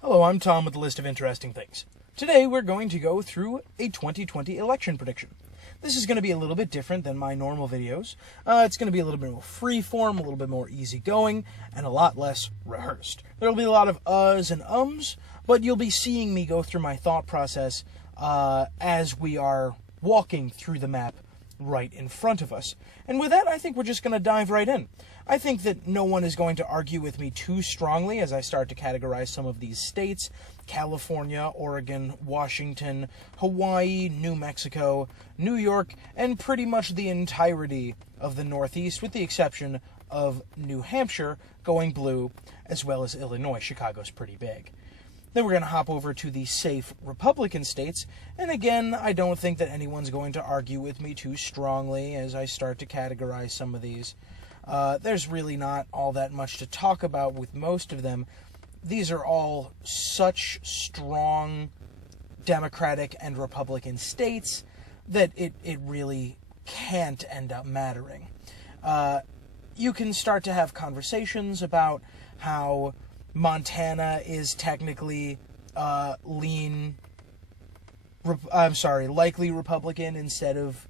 Hello, I'm Tom with a list of interesting things. Today we're going to go through a 2020 election prediction. This is going to be a little bit different than my normal videos. It's going to be a little bit more freeform, a little bit more easygoing, and a lot less rehearsed. There will be a lot of uhs and ums, but you'll be seeing me go through my thought process as we are walking through the map right in front of us. And with that, I think we're just going to dive right in. I think that no one is going to argue with me too strongly as I start to categorize some of these states: California, Oregon, Washington, Hawaii, New Mexico, New York, and pretty much the entirety of the Northeast, with the exception of New Hampshire going blue, as well as Illinois. Chicago's pretty big. Then we're going to hop over to the safe Republican states, and again, I don't think that anyone's going to argue with me too strongly as I start to categorize some of these. There's really not all that much to talk about with most of them. These are all such strong Democratic and Republican states that it really can't end up mattering. You can start to have conversations about how Montana is technically likely Republican instead of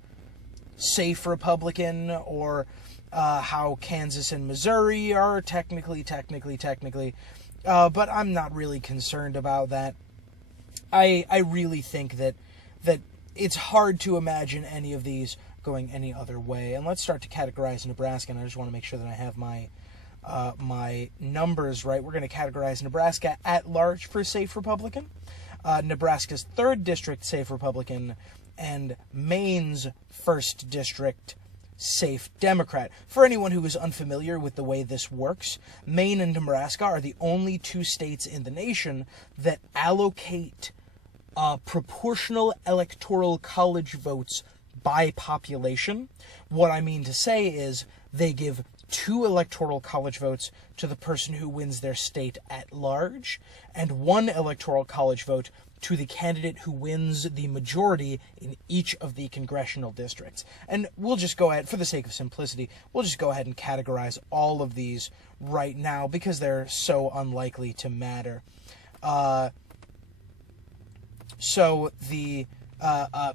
safe Republican, or how Kansas and Missouri are technically, but I'm not really concerned about that. I really think that it's hard to imagine any of these going any other way. And let's start to categorize Nebraska, and I just want to make sure that I have my numbers right. We're going to categorize Nebraska at large for safe Republican, Nebraska's 3rd district safe Republican, and Maine's 1st district safe Democrat. For anyone who is unfamiliar with the way this works, Maine and Nebraska are the only 2 states in the nation that allocate proportional electoral college votes by population. What I mean to say is they give 2 electoral college votes to the person who wins their state at large, and 1 electoral college vote to the candidate who wins the majority in each of the congressional districts. And we'll just go ahead, for the sake of simplicity, we'll just go ahead and categorize all of these right now because they're so unlikely to matter. So the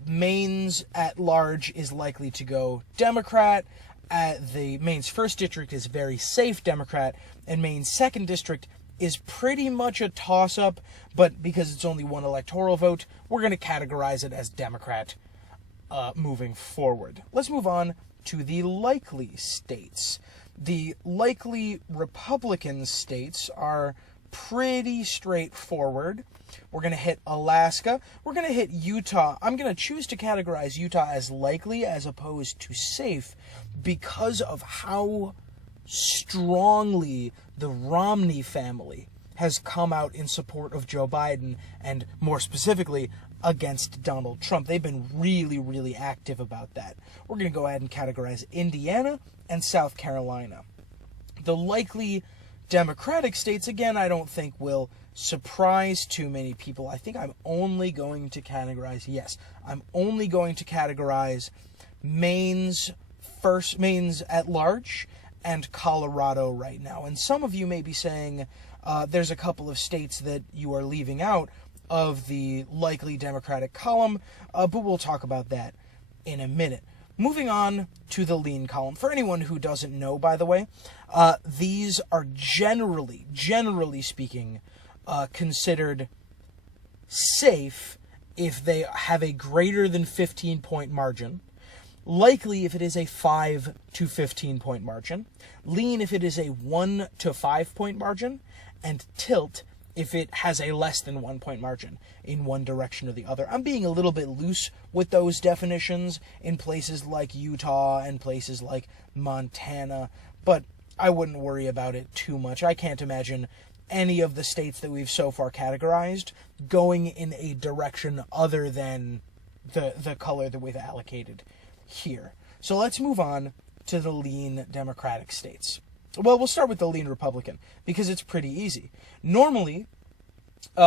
Maine's at large is likely to go Democrat. The Maine's 1st district is very safe Democrat, and Maine's 2nd district is pretty much a toss-up, but because it's only 1 electoral vote, we're going to categorize it as Democrat moving forward. Let's move on to the likely states. The likely Republican states are pretty straightforward. We're going to hit Alaska. We're going to hit Utah. I'm going to choose to categorize Utah as likely as opposed to safe because of how strongly the Romney family has come out in support of Joe Biden, and more specifically against Donald Trump. They've been really, really active about that. We're going to go ahead and categorize Indiana and South Carolina. The likely Democratic states, again, I don't think will surprise too many people. I think I'm only going to categorize Maine's at large and Colorado right now. And some of you may be saying there's a couple of states that you are leaving out of the likely Democratic column, but we'll talk about that in a minute. Moving on to the lean column. For anyone who doesn't know, by the way, these are generally speaking, considered safe if they have a greater than 15-point margin, likely if it is a 5 to 15-point margin, lean if it is a 1 to 5-point margin, and tilt if it has a less than 1-point margin in one direction or the other. I'm being a little bit loose with those definitions in places like Utah and places like Montana, but I wouldn't worry about it too much. I can't imagine any of the states that we've so far categorized going in a direction other than the color that we've allocated here. So let's move on to the lean Democratic states. Well, we'll start with the lean Republican because it's pretty easy. Normally,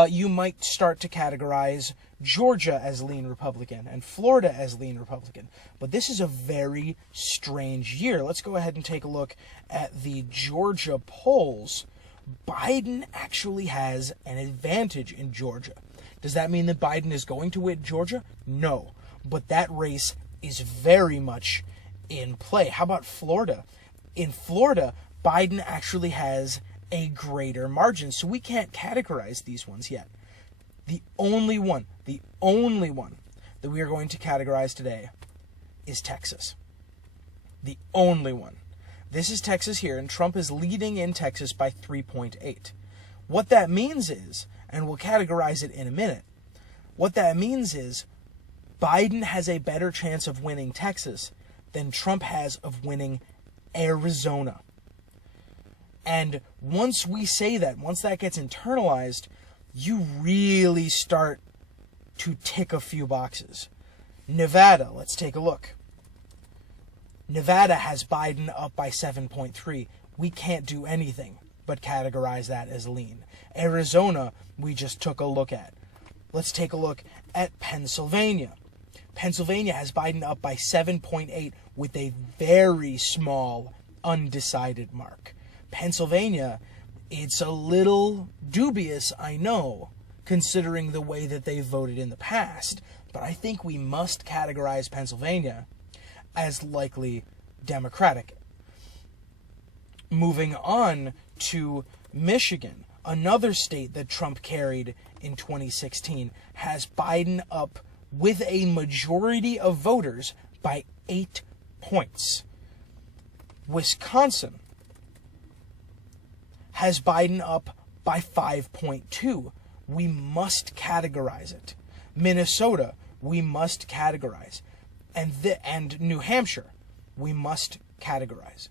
you might start to categorize Georgia as lean Republican and Florida as lean Republican. But this is a very strange year. Let's go ahead and take a look at the Georgia polls Biden actually has an advantage in Georgia. Does that mean that Biden is going to win Georgia? No. But that race is very much in play. How about Florida? In Florida, Biden actually has a greater margin, so we can't categorize these ones yet. The only one that we are going to categorize today is Texas. The only one. This is Texas here, and Trump is leading in Texas by 3.8. What that means is, and we'll categorize it in a minute, what that means is Biden has a better chance of winning Texas than Trump has of winning Arizona. And once we say that, once that gets internalized, you really start to tick a few boxes. Nevada, let's take a look. Nevada has Biden up by 7.3. We can't do anything but categorize that as lean. Arizona, we just took a look at. Let's take a look at Pennsylvania. Pennsylvania has Biden up by 7.8 with a very small undecided mark. Pennsylvania, it's a little dubious, I know, considering the way that they voted in the past, but I think we must categorize Pennsylvania as likely Democratic. Moving on to Michigan, another state that Trump carried in 2016, has Biden up with a majority of voters by 8 points. Wisconsin has Biden up by 5.2. We must categorize it. Minnesota, we must categorize. And New Hampshire, we must categorize.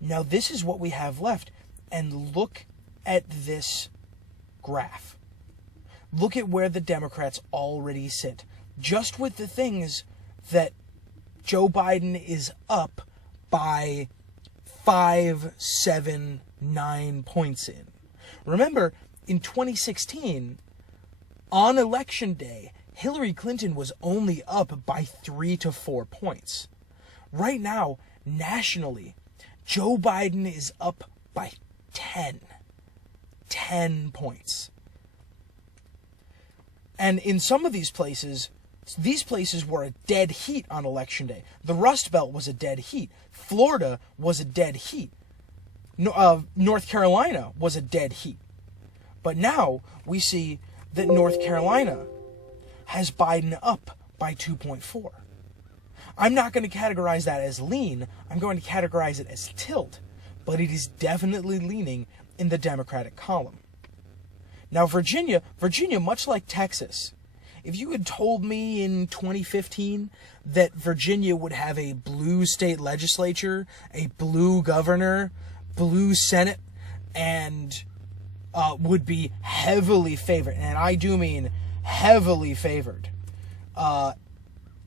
Now this is what we have left. And look at this graph. Look at where the Democrats already sit. Just with the things that Joe Biden is up by 5, 7, 9 points in. Remember, in 2016, on Election Day, Hillary Clinton was only up by 3 to 4 points. Right now, nationally, Joe Biden is up by 10 points. And in some of these places were a dead heat on Election Day. The Rust Belt was a dead heat. Florida was a dead heat. North Carolina was a dead heat. But now we see that North Carolina has Biden up by 2.4. I'm not going to categorize that as lean. I'm going to categorize it as tilt. But it is definitely leaning in the Democratic column. Now Virginia, much like Texas, if you had told me in 2015 that Virginia would have a blue state legislature, a blue governor, blue Senate, and would be heavily favored, and I do mean heavily favored,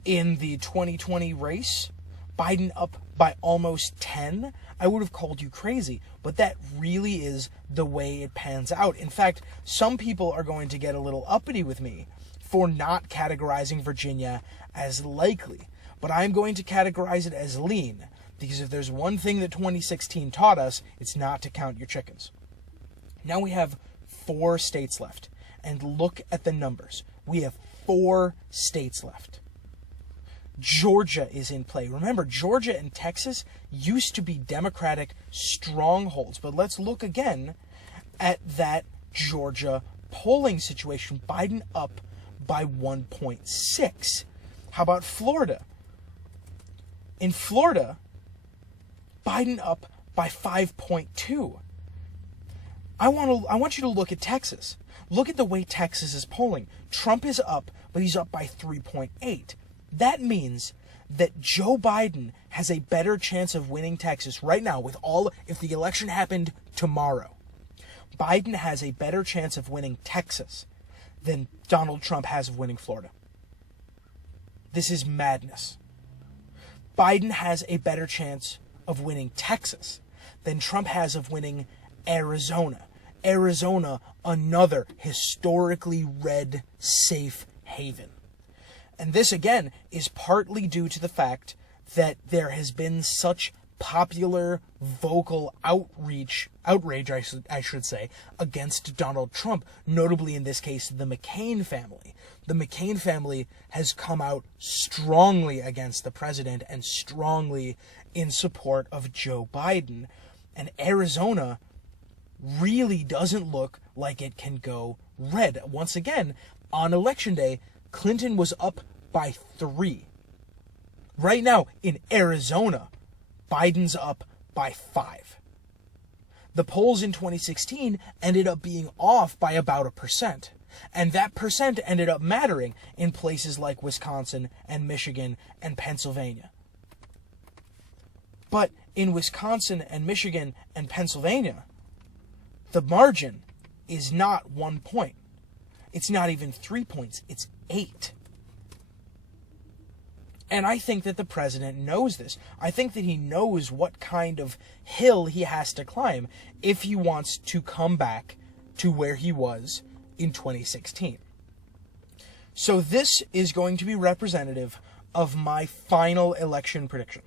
in the 2020 race, Biden up by almost 10, I would have called you crazy. But that really is the way it pans out. In fact, some people are going to get a little uppity with me for not categorizing Virginia as likely. But I'm going to categorize it as lean, because if there's one thing that 2016 taught us, it's not to count your chickens. Now we have 4 states left. And look at the numbers. We have 4 states left. Georgia is in play. Remember, Georgia and Texas used to be Democratic strongholds. But let's look again at that Georgia polling situation. Biden up by 1.6. How about Florida? In Florida, Biden up by 5.2. I want you to look at Texas. Look at the way Texas is polling. Trump is up, but he's up by 3.8. That means that Joe Biden has a better chance of winning Texas right now if the election happened tomorrow. Biden has a better chance of winning Texas than Donald Trump has of winning Florida. This is madness. Biden has a better chance of winning Texas than Trump has of winning Arizona. Arizona, another historically red safe haven. And this, again, is partly due to the fact that there has been such popular vocal outrage, I should say, against Donald Trump, notably in this case, the McCain family. The McCain family has come out strongly against the president and strongly in support of Joe Biden. And Arizona really doesn't look like it can go red. Once again, on Election Day, Clinton was up by 3. Right now, in Arizona, Biden's up by 5. The polls in 2016 ended up being off by about 1%. And that percent ended up mattering in places like Wisconsin and Michigan and Pennsylvania. But in Wisconsin and Michigan and Pennsylvania, the margin is not 1 point. It's not even 3 points. It's 8. And I think that the president knows this. I think that he knows what kind of hill he has to climb if he wants to come back to where he was in 2016. So this is going to be representative of my final election prediction.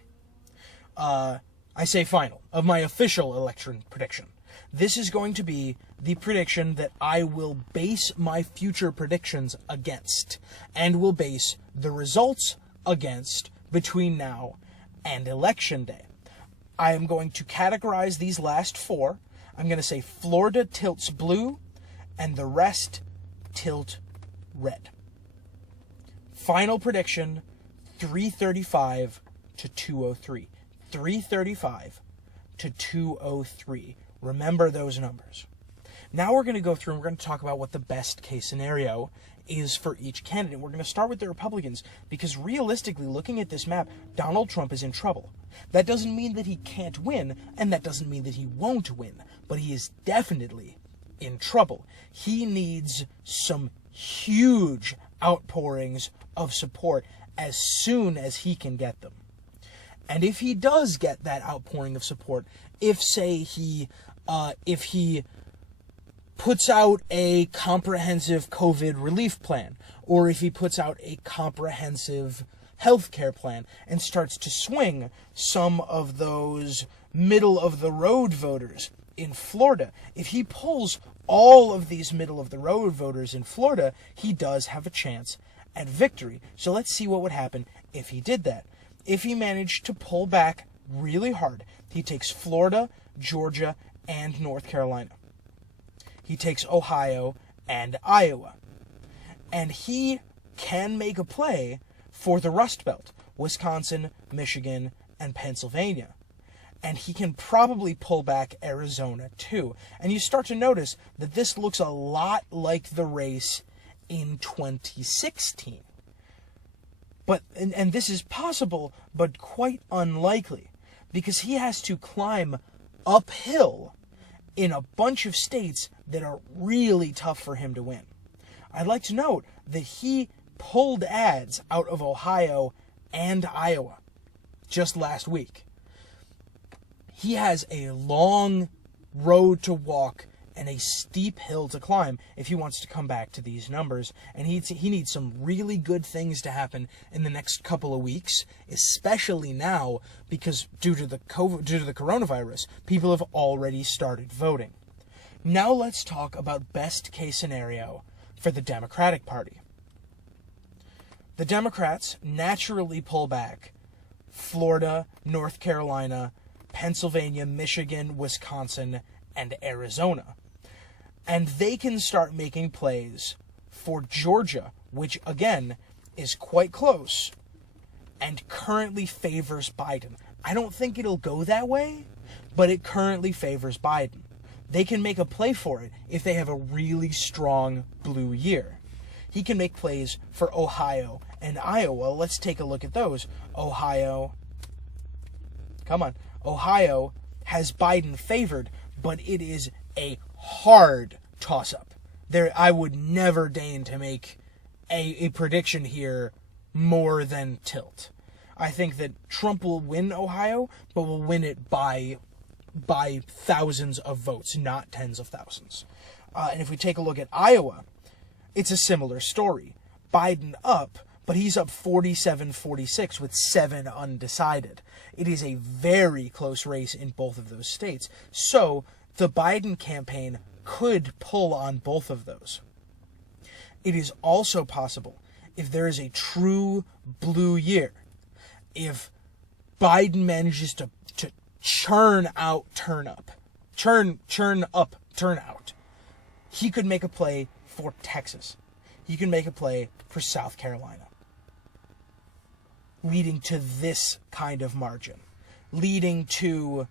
I say final, of my official election prediction. This is going to be the prediction that I will base my future predictions against, and will base the results against between now and Election Day. I am going to categorize these last 4. I'm going to say Florida tilts blue, and the rest tilt red. Final prediction, 335 to 203. 335 to 203. Remember those numbers. Now we're going to go through and we're going to talk about what the best case scenario is for each candidate. We're going to start with the Republicans because realistically, looking at this map, Donald Trump is in trouble. That doesn't mean that he can't win, and that doesn't mean that he won't win, but he is definitely in trouble. He needs some huge outpourings of support as soon as he can get them. And if he does get that outpouring of support, if he puts out a comprehensive COVID relief plan, or if he puts out a comprehensive healthcare plan and starts to swing some of those middle-of-the-road voters in Florida, if he pulls all of these middle-of-the-road voters in Florida, he does have a chance at victory. So let's see what would happen if he did that. If he managed to pull back really hard, he takes Florida, Georgia, and North Carolina. He takes Ohio and Iowa. And he can make a play for the Rust Belt, Wisconsin, Michigan, and Pennsylvania. And he can probably pull back Arizona too. And you start to notice that this looks a lot like the race in 2016. And this is possible, but quite unlikely, because he has to climb uphill in a bunch of states that are really tough for him to win. I'd like to note that he pulled ads out of Ohio and Iowa just last week. He has a long road to walk and a steep hill to climb if he wants to come back to these numbers. And he needs some really good things to happen in the next couple of weeks, especially now because due to the coronavirus, people have already started voting. Now let's talk about best case scenario for the Democratic Party. The Democrats naturally pull back Florida, North Carolina, Pennsylvania, Michigan, Wisconsin, and Arizona. And they can start making plays for Georgia, which, again, is quite close and currently favors Biden. I don't think it'll go that way, but it currently favors Biden. They can make a play for it if they have a really strong blue year. He can make plays for Ohio and Iowa. Let's take a look at those. Ohio has Biden favored, but it is a hard toss-up. I would never deign to make a prediction here more than tilt. I think that Trump will win Ohio, but will win it by thousands of votes, not tens of thousands. And if we take a look at Iowa, it's a similar story. Biden up, but he's up 47-46 with 7 undecided. It is a very close race in both of those states. So the Biden campaign could pull on both of those. It is also possible, if there is a true blue year, if Biden manages to churn up turnout, he could make a play for Texas. He can make a play for South Carolina, leading to this kind of margin, leading to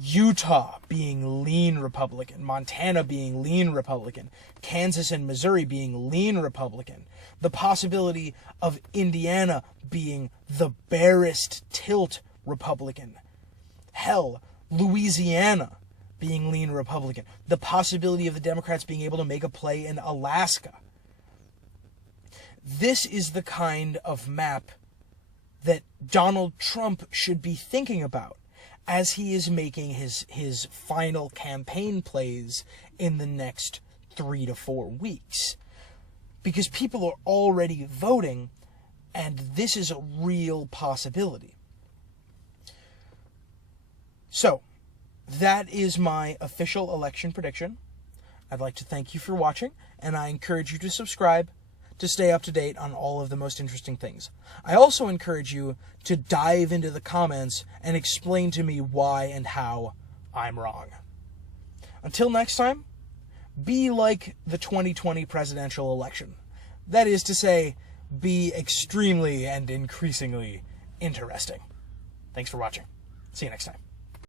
Utah being lean Republican, Montana being lean Republican, Kansas and Missouri being lean Republican, the possibility of Indiana being the barest tilt Republican, hell, Louisiana being lean Republican, the possibility of the Democrats being able to make a play in Alaska. This is the kind of map that Donald Trump should be thinking about as he is making his final campaign plays in the next 3 to 4 weeks. Because people are already voting, and this is a real possibility. So, that is my official election prediction. I'd like to thank you for watching, and I encourage you to subscribe to stay up to date on all of the most interesting things. I also encourage you to dive into the comments and explain to me why and how I'm wrong. Until next time, be like the 2020 presidential election. That is to say, be extremely and increasingly interesting. Thanks for watching. See you next time.